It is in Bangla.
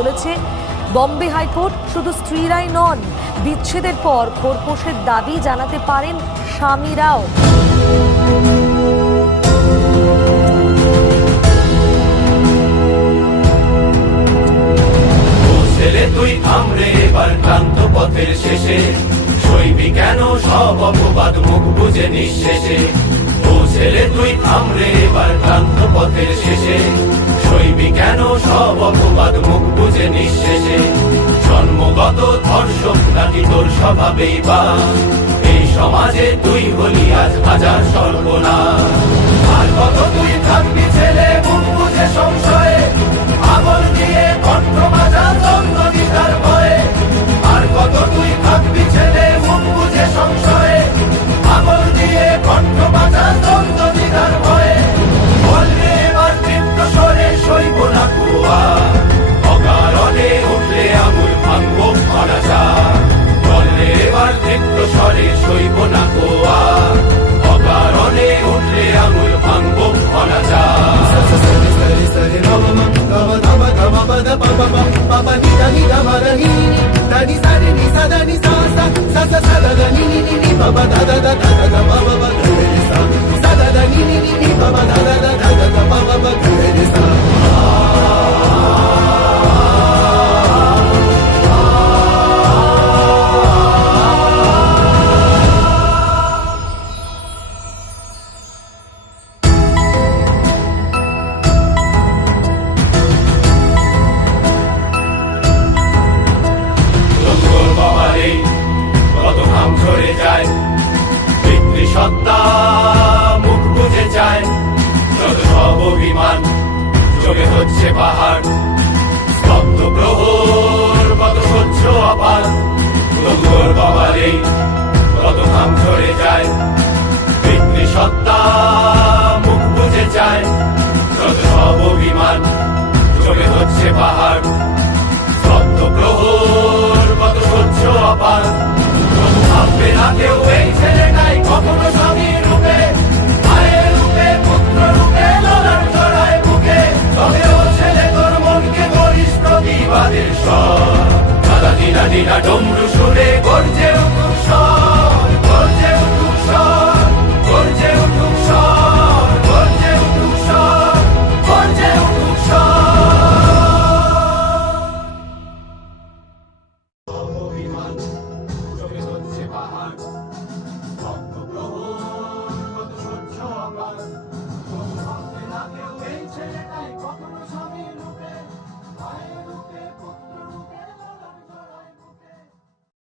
বলেছে বম্বে হাইকোর্ট শুধু স্ত্রীরাই নন, বিচ্ছেদের পর খোরপোশের দাবি জানাতে পারেন স্বামীরাও। তুই থামরে এবার ক্লান্ত পথের শেষে, সইবি কেন সব অপবাদ মুখ বুঝে নিঃশেষে। ও ছেলে তুই থামরে এবার ক্লান্ত পথের শেষে, সইবি কেন সব অপবাদ মুখ বুঝে নিঃশেষে। জন্মগত ধর্ষক নাকি তোর স্বভাবেই বা, এই সমাজে তুই হলি আজ হাজার সর্বনাশ। আর কত তুই থাকবি ছেলে মুখ বুঝে সংশয়ে, আগুন দিয়ে কণ্ঠ মাজা দ্বন্দ্ব দ্বিধার ভয়ে। আর কত তুই থাকবি ছেলে মুখ বুঝে সংশয়ে, আগুন দিয়ে কণ্ঠ মাজা দ্বন্দ্ব দ্বিধার ভয়ে। বললে এবার তৃপ্ত স্বরে সইব না কুয়া, অকারণে উঠলে আঙুল ভাঙবো অনাচার। বললে এবার তৃপ্ত স্বরে সইব না কুয়া, অকারণে উঠলে আঙুল ভাঙবো অনাচার। সত্তা মুখ বুঝে যায়, যত সব অভিমান চলে হচ্ছে পাহাড়। স্তব্ধ প্রহর কত সহ্য অপার, তোর বাবার এই কত ঘাম ঝরে যায়। পিতৃ সত্তা মুখ বুঝে যায়, যত সব অভিমান চলে হচ্ছে পাহাড়। স্তব্ধ প্রহর কত সহ্য অপার, ভাববে না কেউ এই ছেলেটাই কখনো স্বামী রূপে, মায়ের রূপে পুত্র রূপে লড়ার চড়ায় বুকে। তবে ও ছেলে তোর মনকে করিস প্রতিবাদের স্বর, দাদা দিনা দিনা ডমরু সুরে গর্জে উঠুক স্বর, গর্জে উঠুক স্বর, গর্জে উঠুক স্বর, গর্জে উঠুক স্বর, গর্জে উঠুক স্বর।